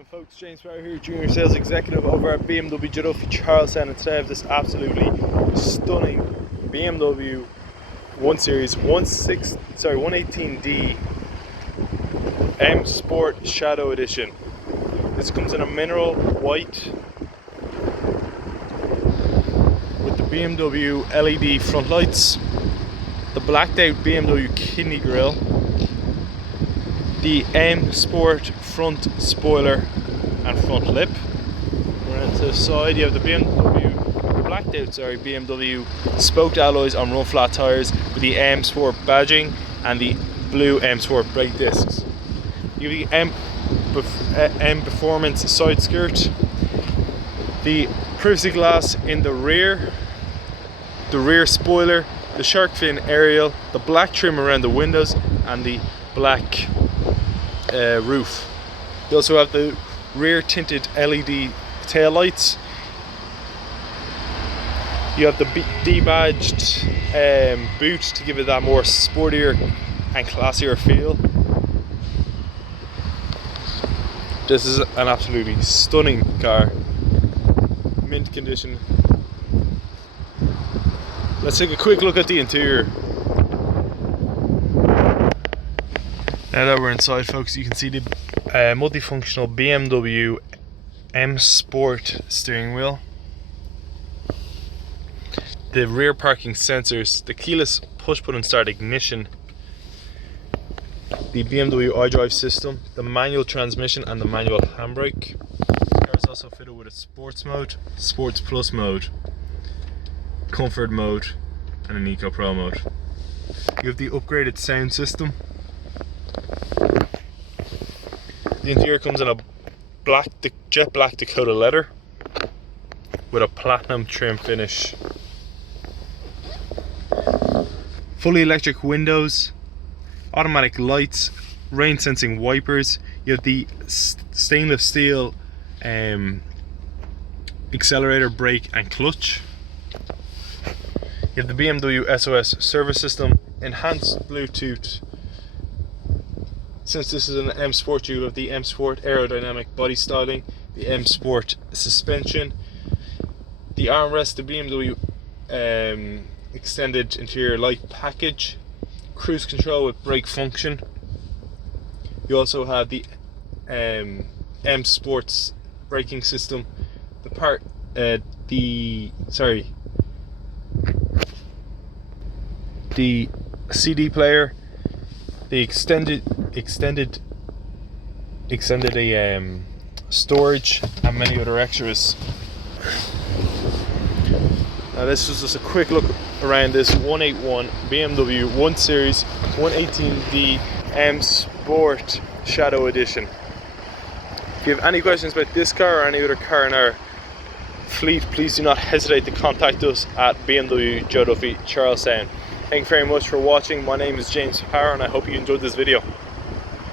afternoon folks, James Power here, Junior Sales Executive over at BMW Joe Duffy Charlestown, and today I have this absolutely stunning BMW 1 Series 118D M Sport Shadow Edition. This comes in a mineral white with the BMW LED front lights, the blacked out BMW kidney grille, the M Sport front spoiler and front lip. Around to the side you have the BMW spoked alloys on run flat tyres with the M Sport badging and the blue M Sport brake discs. You have the M Performance side skirt, the privacy glass in the rear spoiler, the shark fin aerial, the black trim around the windows and the black roof. You also have the rear tinted LED tail lights. You have the debadged boot to give it that more sportier and classier feel. This is an absolutely stunning car, mint condition. Let's take a quick look at the interior. Now that we're inside folks, you can see the multifunctional BMW M Sport steering wheel, the rear parking sensors, the keyless push button start ignition, the BMW iDrive system, the manual transmission and the manual handbrake. The car is also fitted with a sports mode, sports plus mode, comfort mode and an eco pro mode. You have the upgraded sound system. The interior comes in a jet black Dakota leather with a platinum trim finish. Fully electric windows, automatic lights, rain sensing wipers. You have the stainless steel accelerator, brake and clutch. You have the BMW SOS service system, enhanced Bluetooth. Since this is an M Sport, you have the M Sport Aerodynamic body styling, the M Sport suspension, the armrest, the BMW extended interior light package, cruise control with brake function. You also have the M Sports braking system, the CD player, the extended storage and many other extras. Now this was just a quick look around this 181 BMW 1 Series 118D M Sport Shadow Edition. If you have any questions about this car or any other car in our fleet, please do not hesitate to contact us at BMW Joe Duffy Charlestown. Thank you very much for watching. My name is James Power and I hope you enjoyed this video.